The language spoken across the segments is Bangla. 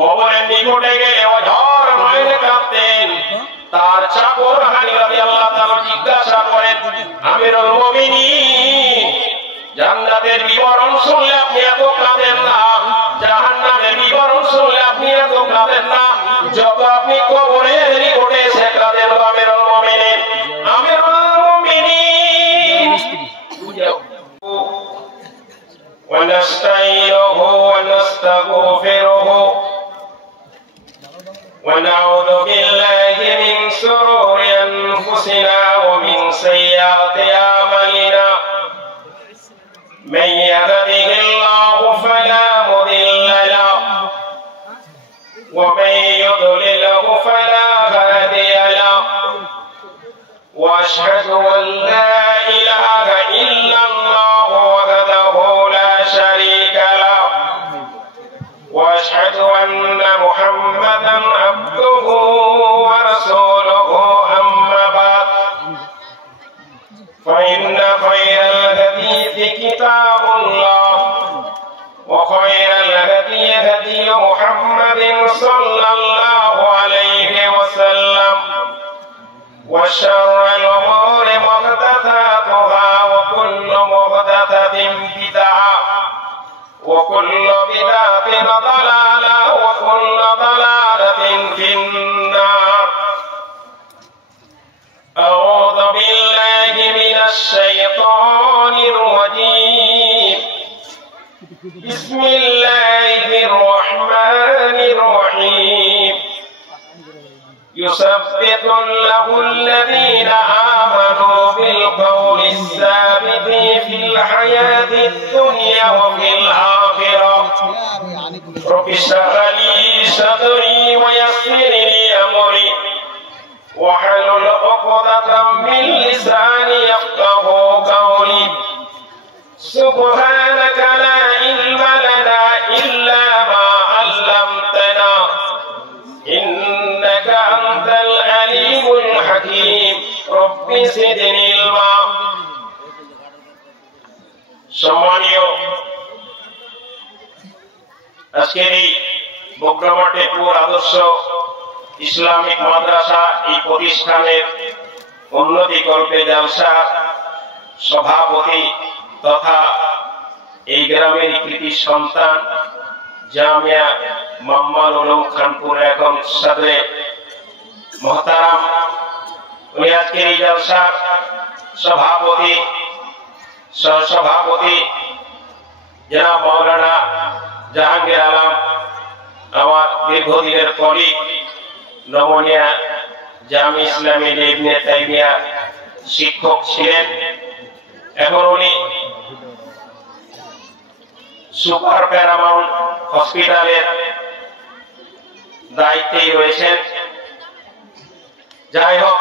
কবরের নিকটে গেলে অঝর নয়নে কাঁদতেন। তার চাকর হানি রাদিয়াল্লাহু তাআলা জিজ্ঞাসা করেন, আমিরুল মুমিনিন, জান্নাতের বিবরণ শুনলে আপনি এত কাঁদেন না, জাহান্নামের বিবরণ শুনলে আপনি এত কাঁদেন না, যত আপনি কবরের নিকটে এসে কাঁদেন। আমিরুল মুমিনিন, আমিরুল মুমিনিন। ونستعينه ونستغفره ونعوذ بالله من شرور أنفسنا ومن سيئات أعمالنا من يهده الله فلا مضل له ومن يضلله فلا هادي له وأشهد أن لا إله إلا الله وحده لا شريك له وأشهد أن محمدا عبده ورسوله أما بعد فإن خير الحديث كتاب الله وخير الهدي هدي محمد صلى الله عليه وسلم وشر الأمور محدثاتها وكل محدثة بدعة وكل بدعة ضلالة وكل ضلالة في النار. أعوذ بالله من الشيطان الرجيم. بسم الله الرحمن الرحيم. يثبت الله الذين آمنوا بالقول الثابت في الحياة الدنيا وفي الآخرة. رب اشرح لي صدري ويسر لي أمري واحلل عقدة من لساني يفقهوا قولي. سبحانك لا علم لنا إلا ما علمتنا إنك أنت العليم الحكيم. رب زدني علما. সম্মানীয় আজকের এই বগ্রমাটেপুর আদর্শ ইসলামিক মাদ্রাসা এই প্রতিষ্ঠানের উন্নতিকল্পে জালসা সভাপতি তথা এই গ্রামের কৃতি সন্তান জামিয়া মাম্মাল উলুম খানপুর এখন সাদরে মুহতারাম, উনি আজকের এই জলসার সভাপতি সহসভাপতি জনাব মাওলানা জাহাঙ্গীর আলম, আমার দীর্ঘদিনের কলিগ, নমনিয়া জামি ইসলামী ইবনে তাইমিয়া শিক্ষক ছিলেন। এখন উনি সুপার প্যারামাউন্ট হসপিটালের দায়িত্বেই রয়েছেন। যাই হোক,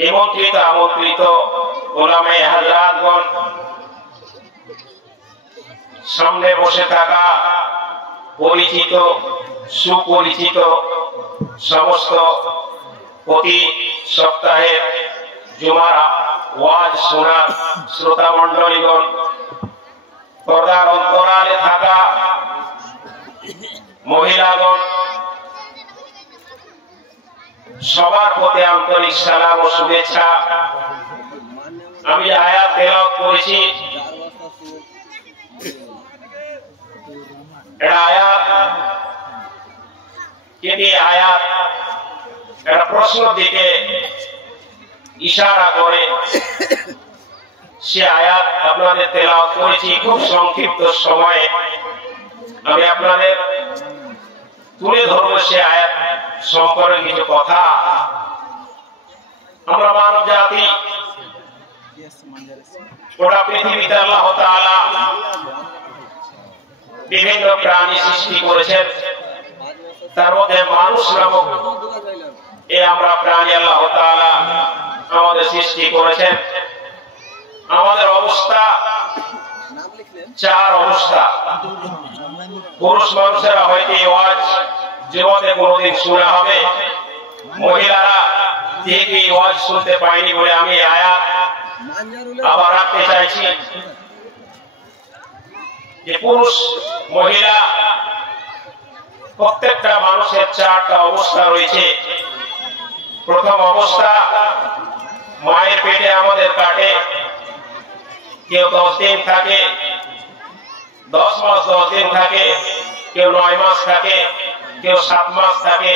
নিমন্ত্রিত আমন্ত্রিত ওলামায়ে হাজরাতগণ, সামনে বসে থাকা পরিচিত সুপরিচিত সমস্ত প্রতি সপ্তাহের জুমার ওয়াজ শোনার শ্রোতা মন্ডলীগণ, পর্দার অন্তরালে থাকা মহিলাগণ, সবার প্রতি আন্তরিক সালাম ও শুভেচ্ছা। আমি আয়াত তেলাওয়াত করেছি, আয়াত একটা প্রশ্ন দিকে ইশারা করে। সে আয়াত আপনাদের তেলাওয়াত করেছি খুব সংক্ষিপ্ত সময়ে। আমি আপনাদের তুলে ধরবো সে আয়াত সম্পর্কে কিছু কথা। আমরা মানব জাতি, গোটা পৃথিবীতে আল্লাহ তাআলা বিভিন্ন প্রাণী সৃষ্টি করেছেন, তার মধ্যে মানুষ নামক আমরা প্রাণী আল্লাহ তাআলা আমাদের সৃষ্টি করেছেন। আমাদের অবস্থা চার অবস্থা। পুরুষ মানুষেরা হয়তো এই ওয়াজ জীবনে কোনোদিন শোনা হবে, মহিলারা যেহেতু এই ওয়াজ শুনতে পায়নি বলে আমি আয়াত আবার রাখতে চাইছি। যে পুরুষ মহিলা প্রত্যেকটা মানুষের চারটা অবস্থা রয়েছে। প্রথম অবস্থা, মায়ের পেটে আমাদের কাটে, কেউ 10 দিন থাকে, 10 মাস 10 দিন থাকে, কেউ 9 মাস থাকে, কেউ 7 মাস থাকে,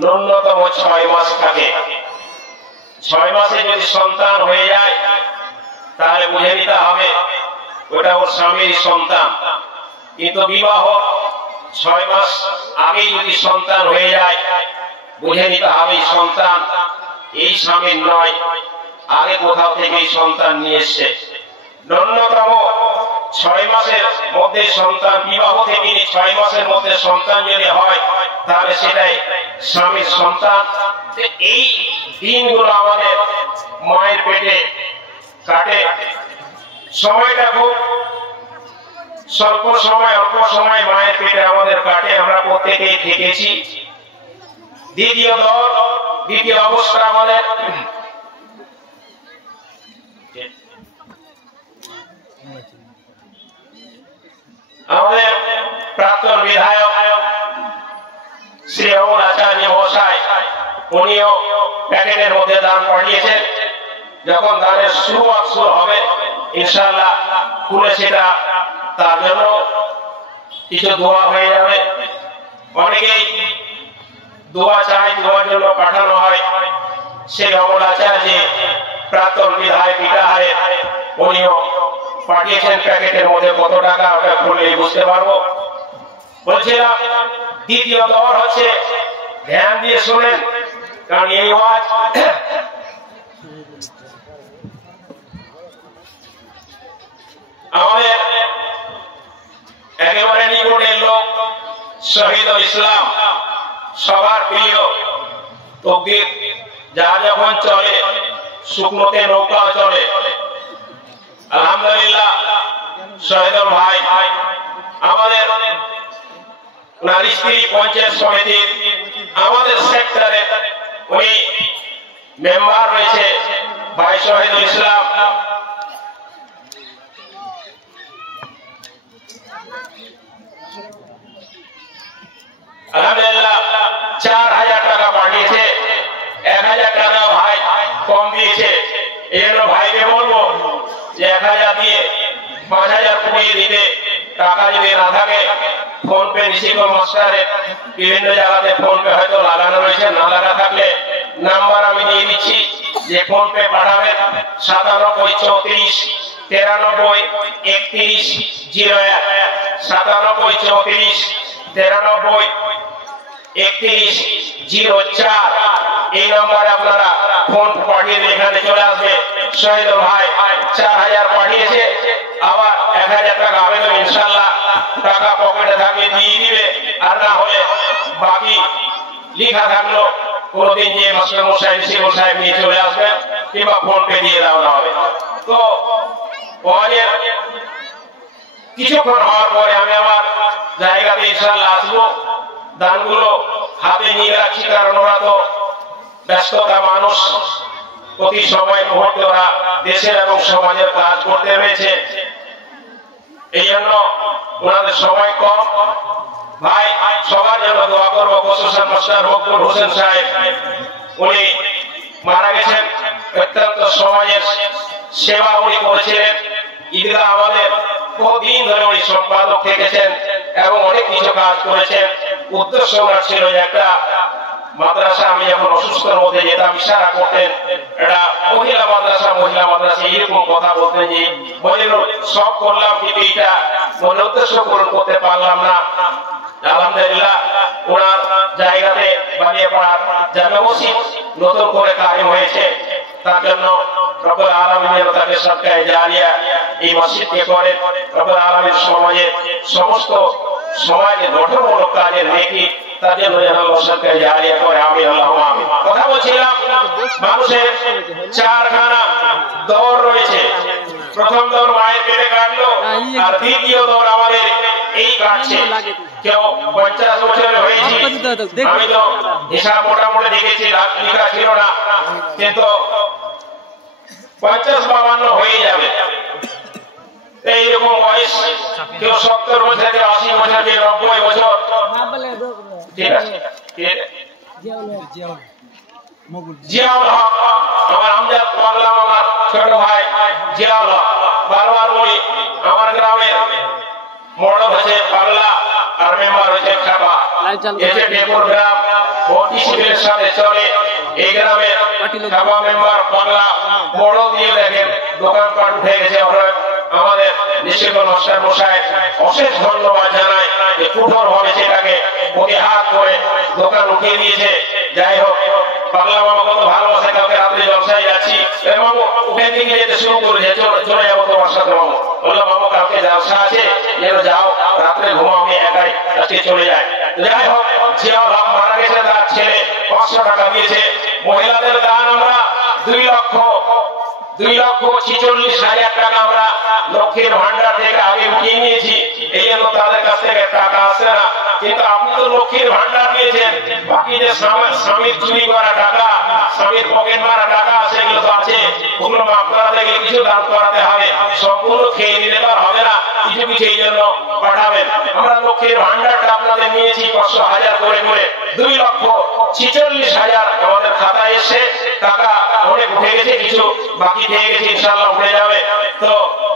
ন্যূনতম 6 মাস থাকে। 6 মাসে যদি সন্তান হয়ে যায় তাহলে বুঝে নিতে হবে ওটা ওর স্বামীর সন্তান। কিন্তু বিবাহ 6 মাস আগে যদি সন্তান হয়ে যায় বুঝে নিতে হবে সন্তান এই স্বামীর নয়, আগে কোথাও থেকে সন্তান নিয়ে এসছে। ন্যূনতম 6 মাসের মধ্যে সন্তান, বিবাহ থেকে 6 মাসের মধ্যে সন্তান যদি হয় তাহলে সেটাই স্বামীর সন্তান। এই দিনগুলো আমাদের মায়ের পেটে কাটে। সময়টা খুব স্বল্প সময়, অল্প সময় মায়ের পেটে আমাদের কাটে, আমরা প্রত্যেকেই থেকেছি। দ্বিতীয় অবস্থা আমাদের প্রাক্তন বিধায়ক শ্রী অমল আচার্য মহাশয়, উনিও প্যাকেটের মধ্যে দান পাঠিয়েছেন। যখন দানের শুরুয়াত শুরু হবে ইনশাআল্লাহ খুলে সেটা তার জন্য কিছু দোয়া হয়ে যাবে। অনেকেই দোয়া চাই, দোয়ার জন্য পাঠানো হয়। সেই অমল আচার্য প্রাক্তন বিধায়ক ইটাহারে, উনিও পাঠিয়েছেন প্যাকেটের মধ্যে কত টাকা, ওটা খুললেই বুঝতে পারবো। বলছিলাম দ্বিতীয় দর হচ্ছে, ধ্যান দিয়ে শোনেন, কারণ এই ওয়াজ আমাদের একেবারে নিকটের লোক শহীদুল ইসলাম, সবার প্রিয়। তকদির যা যখন চলে, শুকনোতে নৌকা চলে। আলহামদুলিল্লাহ শহীদুল ভাই আমাদের নারী স্ত্রী পঞ্চায়েত সমিতির আমাদের সেক্টরে উনি মেম্বার রয়েছে ভাই শহীদুল ইসলাম। আলহামদুলিল্লাহ 4000 টাকা পাঠিয়েছে, 1000 টাকা ভাই কম দিয়েছে। এই জন্য ভাইকে বলবো যে 1000 দিয়ে 5000 কমিয়ে দিতে। টাকা যদি না থাকে ফোন পে নিশিকল মাস্টারের বিভিন্ন জায়গাতে ফোন পে হয়তো লাগানো রয়েছে, না লাগা থাকলে নাম্বার আমি দিয়ে দিচ্ছি যে ফোন পে পাঠাবেন 9734 93 31 01 9734 93 31 04। এই নম্বরে আপনারা ফোন পাঠিয়ে দিয়ে এখানে চলে আসবে। শহীদুল ভাই 4000 পাঠিয়েছে, আবার 1000 টাকা আবেদন ইনশাআল্লাহ টাকা পকেটে থাকলে দিয়ে দিবে, আর না হলে বাকি লেখা থাকলো কোনদিন যে মাস্টার মশাই শিবল সাহেব নিয়ে চলে আসবেন, কিংবা ফোন পে দিয়ে দেওয়া হবে। তো কিছুক্ষণ হওয়ার পরে আমি আমার জায়গাতে ইনশাআল্লাহ আসবো। দানগুলো হাতে নিয়ে রাখছি, কারণ ওরা তো ব্যস্ততা মানুষ, প্রতি সময় মুহূর্তে ওরা দেশের এবং সমাজের কাজ করতে রয়েছে। এই জন্য ওনাদের সময় কম। ভাই সবার জন্য দোয়া করবো। খসুসান মাস্টার মকবুল হোসেন সাহেব, উনি মারা গেছেন। অত্যন্ত সমাজের সেবা উনি করেছিলেন। ঈদগাহ আমাদের বহুদিন ধরে উনি সম্পাদক থেকেছেন এবং অনেক কিছু কাজ করেছেন। উদ্দেশ্য ওনার ছিল যে একটা মাদ্রাসা, আমি যখন অসুস্থর মধ্যে যেতাম ইশারা করতেন এটা মহিলা মাদ্রাসা এরকম কথা বলতেন যে সব করলাম কিন্তু এটা মনে উদ্দেশ্য পূরণ করতে পারলাম না। আলহামদুলিল্লাহ ওনার জায়গাতে বানিয়াপাড়ার জামে মসজিদ নতুন করে কায়েম হয়েছে। তার জন্য রব্বুল আলামিন যেন তাকে সদকায়ে জারিয়া এই মসজিদকে করেন। রব্বুল আলামিন সমাজের সমস্ত সমাজের গঠনমূলক কাজের নেকি তার জন্য যেন সদকায়ে জারিয়া করে। আমিন আল্লাহুম্মা আমিন। কথা বলছিলাম মানুষের 4খানা দৌড় রয়েছে। প্রথম দৌড় মায়ের পেটে কাটলো, আর দ্বিতীয় দৌড় আমাদের এই কাটছে। কেউ 50 বছরের হয়েছি, আমি তো হিসাব মোটামুটি দেখেছি, লেখা ছিল না, কিন্তু 50-52 হয়ে যাবে। এইরকম বয়স কেউ 70 বছর, কেউ 80 বছর, কেউ 90 বছর। ঠিক আছে, জিয়াউল হক আমার আমজাদ পাগলা আমার ছোট ভাই জিয়াউল হক। বারবার বলি আমার গ্রামে মডেল হচ্ছে পাগলা আর মেম্বার হচ্ছে খাপা। এসে টেপুর গ্রাম ভোটি শিবিরের সাথে চলে। এই গ্রামে খাপা মেম্বার পাগলা মডেল দিয়ে দেখেন দোকানপাট উঠে গেছে। আমাদের নিশিকল মাস্টার মশাই অশেষ ধন্যবাদ জানাই যে কঠোর ভাবে সেটাকে প্রতিহার করে দোকান উঠিয়ে দিয়েছে। যাই হোক, পাগলা মামা কত ভালোবাসে, কালকে রাত্রে জলসায় যাচ্ছি মামু উঠে দিকে যেতে শুরু করেছে, চলে যাবো তোমার সাথে মামু। বললাম মামু কালকে জলসা আছে, যেন যাও, রাত্রে ঘুমাও, আমি একাই আজকে চলে যাই। যাই হোক, জিয়াউল হক মারা গেছে, তার ছেলে 500 টাকা দিয়েছে। মহিলাদের দান আমরা 2,46,000 টাকা আমরা লক্ষ্মীর ভান্ডার থেকে আগে উঠিয়ে নিয়েছি। এই জন্য তাদের কাছ থেকে টাকা আসছে না। কিন্তু আপনি তো লক্ষ্মীর ভান্ডার দিয়েছেন, বাকি যে স্বামীর চুরি করা টাকা, স্বামীর পকেট মারা টাকা, সেগুলো তো আছে, ওগুলো আপনারা থেকে কিছু দান করাতে হবে। সম্পূর্ণ খেয়ে নিলে তো হবে না, কিছু কিছু এই জন্য পাঠাবেন। আমরা লক্ষ্মীর ভান্ডারটা আপনাদের নিয়েছি 500,000 করে করে 2,46,000 আমাদের খাতায় এসে টাকা অনেক উঠে গেছে, কিছু বাকি থেকে গেছে, ইনশাআল্লাহ উঠে যাবে। তো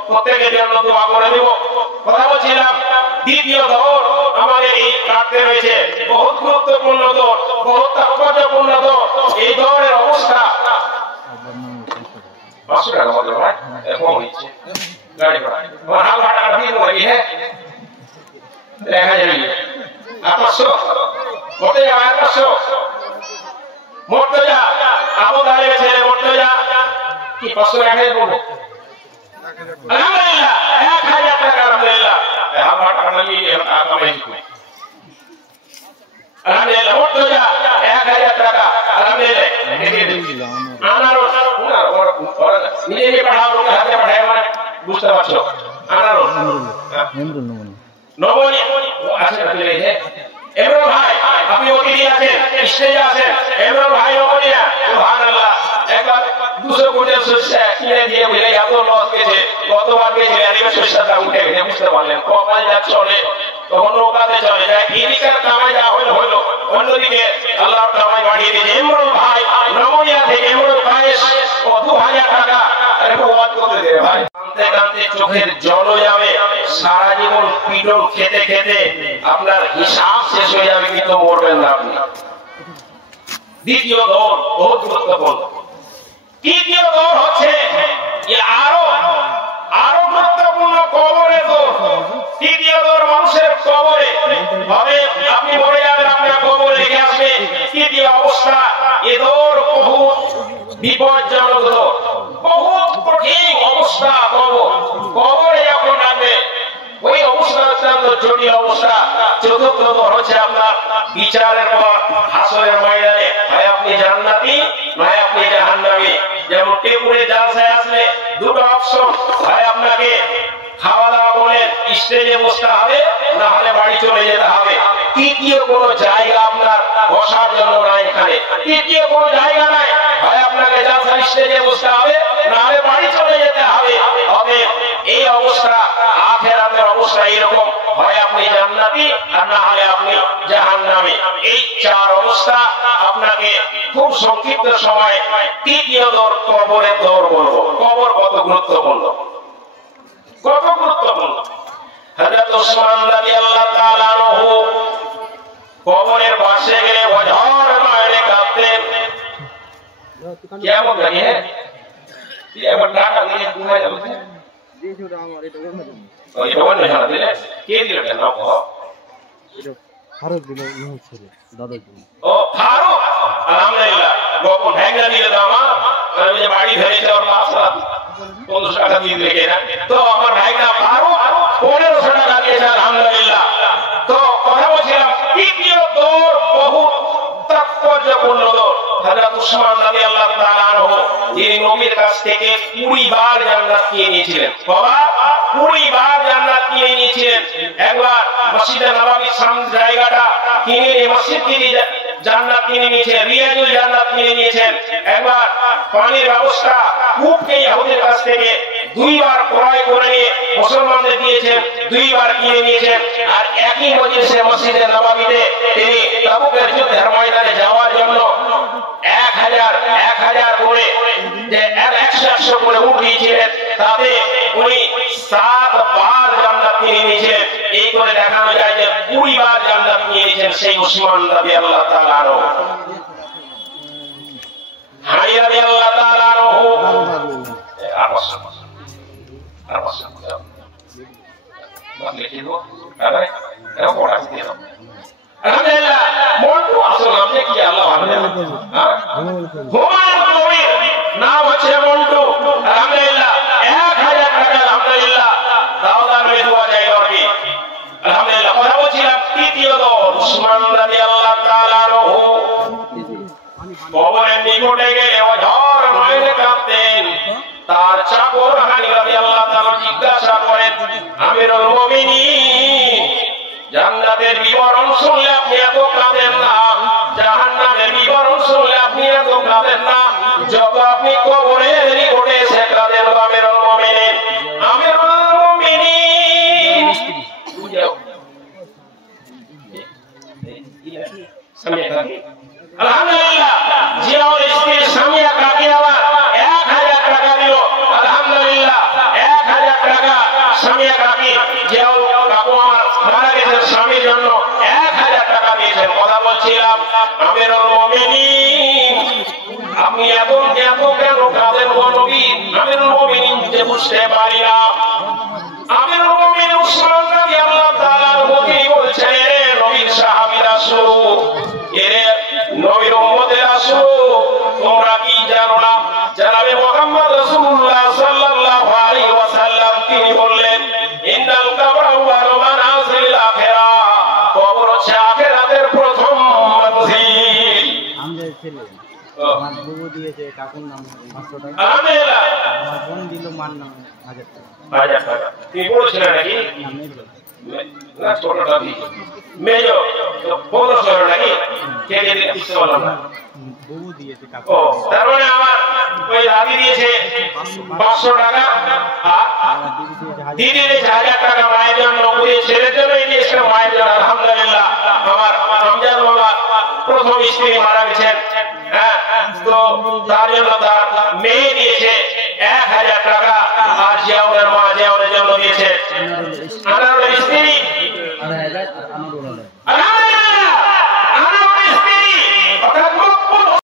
প্রত্যেকের জন্য দোয়া করে দিব। কথা বলছিলাম, দ্বিতীয় দৌড় আমাদের এই কাটতে রয়েছে, বহুত গুরুত্বপূর্ণ দৌড়, বহুত তাৎপর্যপূর্ণ দৌড়। এই দৌড়ের অবস্থা 500 টাকা মতো ভাই এখন হচ্ছে গাড়ি ভাড়া আমার হাল ভাড়া দিয়ে দেবো। হ্যাঁ, দেখা যাবে 800 মোটে যাবে, 800 মোটে যা আবু তালেবের ছেলে মোটে যা কি 500 টাকা দেবো। আলহামদুলিল্লাহ 1000 টাকা, আলহামদুলিল্লাহ হাল ভাড়া নিয়ে কামাই করি। আলহামদুলিল্লাহ মোটে যা 1000 টাকা, আলহামদুলিল্লাহ। আনারস নিজে পাঠাবো, হাতে পাঠায় মানে বুঝতে পারছো। আনারস নবনী আছে এমরো ভাই, আপনি অতিথি আছেন, স্টেজে আছেন, এমরো ভাই নবনিয়া সুবহানাল্লাহ। একবার 200 কুইন্টাল শস্য কিনে দিয়ে বলে এত লস গেছে, কতবার গেছে আনিবে শস্যটা উঠে গেছে, বুঝতে পারলেন। কপাল যা চলে তখন নৌকাতে চলে যায়, এদিকার কামাই যা হইলো হইলো, অন্যদিকে আল্লাহর কামাই বাড়িয়ে দিয়েছে। এমরো ভাই নবনিয়া থেকে এমরো ভাই 2000 টাকা করতে দেবে ভাই। কাঁদতে কাঁদতে চোখের জল যাবে, সারা জীবন পিটন খেতে খেতে আপনার হিসাব শেষ হয়ে যাবে, কিন্তু মরবেন না আপনি। দ্বিতীয় দৌড় বহুত গুরুত্বপূর্ণ। তৃতীয় দৌড় হচ্ছে আরো গুরুত্বপূর্ণ, কবরের দৌড়। তৃতীয় দৌড় মানুষের কবরে হবে, আপনি মরে যাবেন, আপনার কবরে লেগে আসবে। তৃতীয় অবস্থা, এ দৌড় বহুত বিপজ্জনক দৌড়, বহুত কঠিন অবস্থা। কবরে যখন আসবে ওই অবস্থা অত্যন্ত জটিল অবস্থা। চতুর্থ দৌড় হচ্ছে আপনার বিচারের পর হাসরের ময়দানে, হয় আপনি জান্নাতি নয় আপনি জাহান্নামী। যেমন টেপুরে জালসায় আসলে দুটো অপশন, হয় আপনাকে খাওয়া দাওয়া বলে স্টেজে বসতে হবে, না হলে বাড়ি চলে যেতে হবে। তৃতীয় কোনো জায়গা আপনার বসার জন্য নাই, এখানে তৃতীয় কোনো জায়গা নাই। হয় আপনাকে জালসা স্টেজে বসতে হবে, না হলে বাড়ি চলে যেতে হবে। এই অবস্থা আখিরাতের অবস্থা এরকম, হয় আপনি জান্নাতি আর না হলে আপনি জাহান্নামী। এই 4 অবস্থা আপনাকে খুব সংক্ষিপ্ত সময়ে তৃতীয় দৌড় কবরের দৌড় বলবো। কবর কত গুরুত্বপূর্ণ, কত গুরুত্বপূর্ণ। হযরত ওসমান রাদিয়াল্লাহু তাআলা আনহু কবরের পাশে গেলে ওঝর মায়ের কাঁদতেন। কেমন লাগে এবার টাকা দিয়ে ঘুমায় যাবে, আমার এটা বন্ধ হয়ে দিলে কে দিল কেন? ফারুক দিল ছিল দাদা দিল। ও ফারুক, আলহামদুলিল্লাহ। গোপন ভেঙে দিলে তো আমার যে বাড়ি ধরেছে ওর 500 টাকা দিয়ে দিলে না, তো আমার ভাইরা ফারুক 1500 টাকা দিয়েছে, আলহামদুলিল্লাহ। তো কথা বলছিলাম, তৃতীয় দৌড় বহুত তাৎপর্যপূর্ণ দৌড়। হযরত ওসমান রাদিয়াল্লাহু তাআলা আনহু যিনি নবীর কাছ থেকে 20 বার জান্নাত কিনে নিয়েছিলেন, বাবা 20 বার জান্নাত কিনে নিয়েছিলেন। একবার মসজিদে নববীর সামনে জায়গাটা কিনে নিয়ে মসজিদ কিনে জান্নাত কিনে নিয়েছেন, রিয়াজুল জান্নাত কিনে নিয়েছেন। একবার পানির ব্যবস্থা কূপকে ইহুদির কাছ থেকে 2 বার ক্রয় করে নিয়ে মুসলমানদের দিয়েছেন। দুইবার কিনে নিয়েছেন। আর একই মজলিসে মসজিদে নববীতে তিনি তাবুকের যুদ্ধের ময়দানে যাওয়ার জন্য 1000 করে যে 100 করে উঠিয়েছিলেন, তাতে উনি 7 বার জান্নাত কিনে নিয়েছিলেন। এই করে দেখানো যায় যে 20 বার জান্নাত নিয়ে নিয়েছেন সেই উসমান রাদিয়াল্লাহু তাআলা আনহু। আলী রাদিয়াল্লাহু তাআলা আনহু আলহামদুলিল্লাহ। মন্টু আসল নাম কি? আল্লাহ নাম হচ্ছে মন্টু। আলহামদুলিল্লাহ 1000 টাকা আলহামদুলিল্লাহ দাওদার হয়ে দেওয়া যায় আর কি। আলহামদুলিল্লাহ কথা বলছিলাম তৃতীয় দল উসমান রাদিয়াল্লাহু তাআলা আনহু কবরের নিকটে গেলে অঝর নয়নে কাঁদতেন। তার চাকর হানি রাদিয়াল্লাহু তাআলা জিজ্ঞাসা করেন, আমিরুল মুমিনিন জান্নাতের বিবরণ শুনলে আপনি এত কাঁদেন না, জাহান্নামের বিবরণ শুনলে আপনি এত কাঁদেন না, যত আপনি কবরের নিকটে এসে কাঁদেন। আমিরুল মুমিনিন, আমিরুল মুমিনিন আলহামদুলিল্লাহ জিয়াউল স্ত্রী সামিয়া কাকে আবার 1000 টাকা দিল। আলহামদুলিল্লাহ 1000 টাকা সামিয়া কাকি জিয়াউল কাকু আমার মারা গেছেন স্বামীর জন্য 1000 টাকা দিয়েছেন। কথা বলছিলাম আমিরুল মুমিনিন আপনি এত কেন কাঁদেন গো নবী? আমিরুল মুমিনিন যে বুঝতে পারি না। আমিরুল মুমিনিন উসমান রাদিয়াল্লাহু তাআলা নবী বলছেন, এ নবীর সাহাবীরা শুনো, এরে নবীর উম্মতেরা শুনো, তোমরা কি জানো না জনাবে মুহাম্মদ রাসূলুল্লাহ সাল্লাল্লাহু আলাইহি ওয়াসাল্লাম তিনি বললেন, ইন্নাল কবরা ওয়া মানাজিল আখিরাহ, কবর হচ্ছে আখিরাতের প্রথম মঞ্জিল। আমাদের ছেলে আমার বুবু দিয়েছে কাকুর নাম 500 টাকা। আলহামদুলিল্লাহ আমার বোন দিল মার নাম 1000 টাকা। 1000 টাকা কি বলছিলেন নাকি? না ছোটটা দি মেজো 1500 নাকি কে দিতে কিছু বললাম না, বুবু দিয়েছে কাকু। ও তার মানে আমার ওই দাদি দিয়েছে 500 টাকা আর দিদি দিয়েছে 1000 টাকা মায়ের জন্য, ওই ছেলের জন্য দিয়েছে মায়ের জন্য। আলহামদুলিল্লাহ আমার রমজান বাবা প্রথম স্ত্রী মারা গেছেন, হ্যাঁ, তো তার জন্য তার মেয়ে দিয়েছে 1000 টাকা আর জিয়াউলের মা জিয়াউলের জন্য দিয়েছে আনারুল স্ত্রী 1000 আর আনারুল। আলহামদুলিল্লাহ